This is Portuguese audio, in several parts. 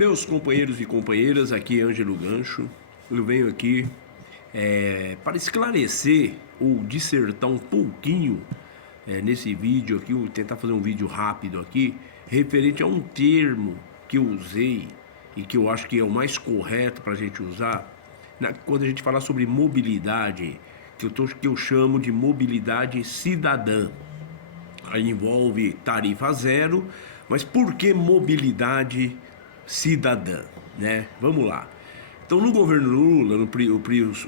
Meus companheiros e companheiras, aqui é Ângelo Gancho. Eu venho aqui para esclarecer ou dissertar um pouquinho nesse vídeo aqui, vou tentar fazer um vídeo rápido aqui, referente a um termo que eu usei e que eu acho que é o mais correto para a gente usar quando a gente fala sobre mobilidade, que eu chamo de mobilidade cidadã. Aí envolve tarifa zero, mas por que mobilidade cidadã, né? Vamos lá. Então, no governo Lula,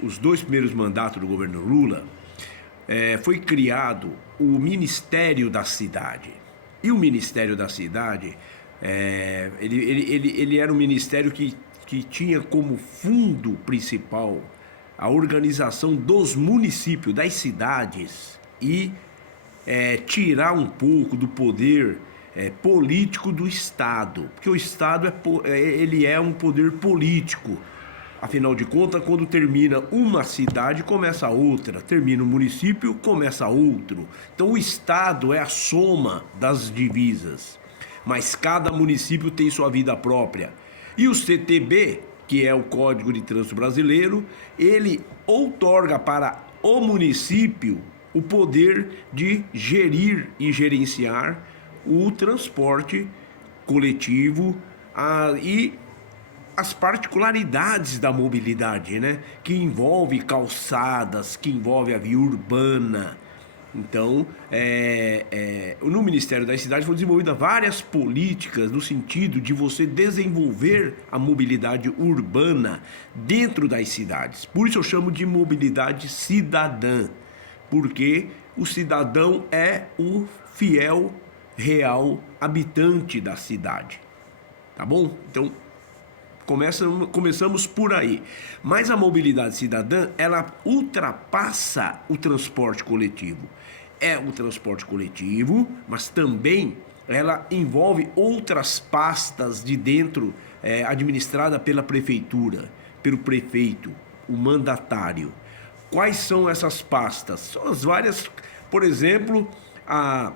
os dois primeiros mandatos do governo Lula, foi criado o Ministério da Cidade. E o Ministério da Cidade, ele era um ministério que tinha como fundo principal a organização dos municípios, das cidades e tirar um pouco do poder político do Estado, porque o Estado ele é um poder político. Afinal de contas, quando termina uma cidade, começa outra. Termina um município, começa outro. Então o Estado é a soma das divisas. Mas cada município tem sua vida própria. E o CTB, que é o Código de Trânsito Brasileiro, ele outorga para o município o poder de gerir e gerenciar o transporte coletivo e as particularidades da mobilidade, né? Que envolve calçadas, que envolve a via urbana. Então, no Ministério das Cidades foram desenvolvidas várias políticas no sentido de você desenvolver a mobilidade urbana dentro das cidades. Por isso eu chamo de mobilidade cidadã, porque o cidadão é o fiel, real habitante da cidade. Tá bom? Então, começamos por aí. Mas a mobilidade cidadã, ela ultrapassa o transporte coletivo. É o transporte coletivo, mas também ela envolve outras pastas de dentro, administrada pela prefeitura, pelo prefeito, o mandatário. Quais são essas pastas? São as várias, por exemplo, a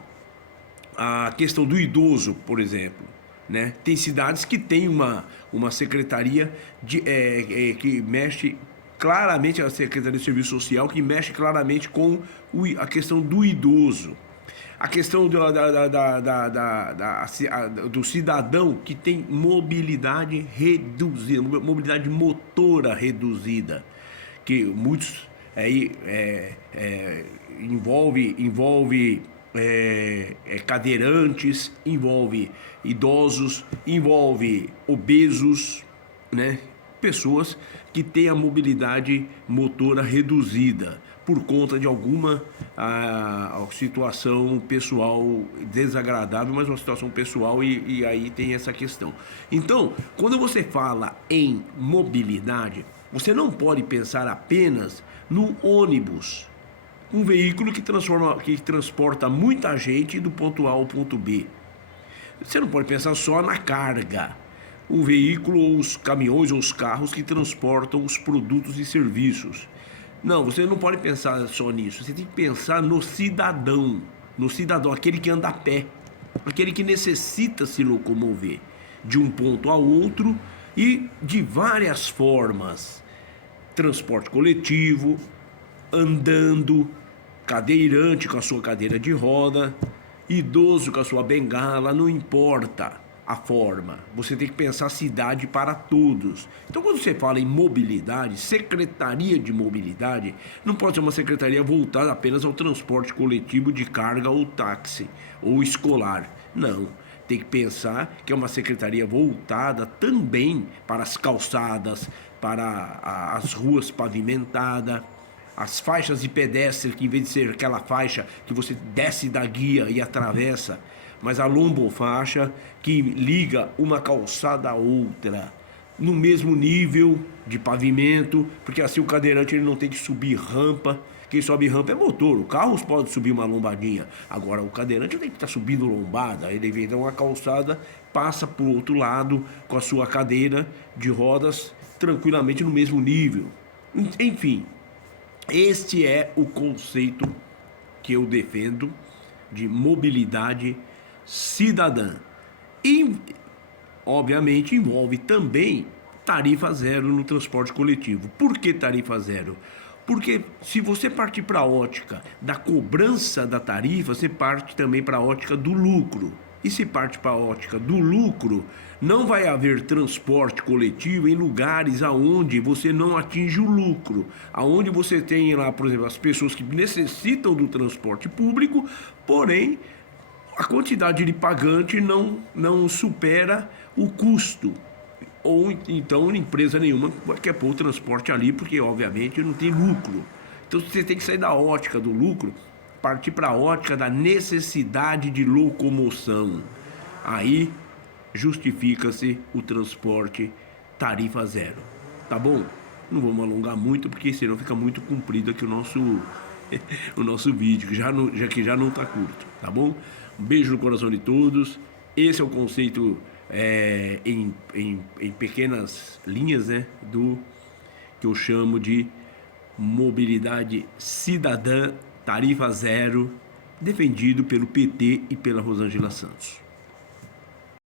questão do idoso, por exemplo. Né? Tem cidades que tem uma secretaria que mexe claramente, a Secretaria de Serviço Social, que mexe claramente com a questão do idoso. A questão do cidadão que tem mobilidade reduzida, mobilidade motora reduzida, que muitos envolve cadeirantes, envolve idosos, envolve obesos, né? Pessoas que têm a mobilidade motora reduzida por conta de alguma situação pessoal desagradável, mas uma situação pessoal e aí tem essa questão. Então, quando você fala em mobilidade, você não pode pensar apenas no ônibus, um veículo que transporta muita gente do ponto A ao ponto B. Você não pode pensar só na carga. Um veículo, ou os caminhões, ou os carros que transportam os produtos e serviços. Não, você não pode pensar só nisso. Você tem que pensar no cidadão, aquele que anda a pé, aquele que necessita se locomover de um ponto a outro e de várias formas. Transporte coletivo, andando, cadeirante com a sua cadeira de roda, idoso com a sua bengala, não importa a forma. Você tem que pensar cidade para todos. Então, quando você fala em mobilidade, secretaria de mobilidade, não pode ser uma secretaria voltada apenas ao transporte coletivo de carga ou táxi ou escolar. Não. Tem que pensar que é uma secretaria voltada também para as calçadas, para as ruas pavimentadas, as faixas de pedestre, que em vez de ser aquela faixa que você desce da guia e atravessa, mas a lombofaixa que liga uma calçada a outra, no mesmo nível de pavimento, porque assim o cadeirante ele não tem que subir rampa. Quem sobe rampa é motor, o carro pode subir uma lombadinha. Agora o cadeirante tem que estar subindo lombada, ele vem dar uma calçada, passa para o outro lado com a sua cadeira de rodas tranquilamente no mesmo nível. Enfim, este é o conceito que eu defendo de mobilidade cidadã. E obviamente, envolve também tarifa zero no transporte coletivo. Por que tarifa zero? Porque se você partir para a ótica da cobrança da tarifa, você parte também para a ótica do lucro. E se parte para a ótica do lucro, não vai haver transporte coletivo em lugares aonde você não atinge o lucro, aonde você tem lá, por exemplo, as pessoas que necessitam do transporte público, porém a quantidade de pagante não supera o custo. Ou então empresa nenhuma quer pôr o transporte ali, porque obviamente não tem lucro. Então você tem que sair da ótica do lucro, partir para a ótica da necessidade de locomoção. Aí justifica-se o transporte tarifa zero. Tá bom? Não vamos alongar muito, porque senão fica muito comprido aqui o nosso vídeo, que já não está curto, tá bom? Um beijo no coração de todos. Esse é o conceito em pequenas linhas, né, do que eu chamo de mobilidade cidadã, tarifa zero, defendido pelo PT e pela Rosângela Santos.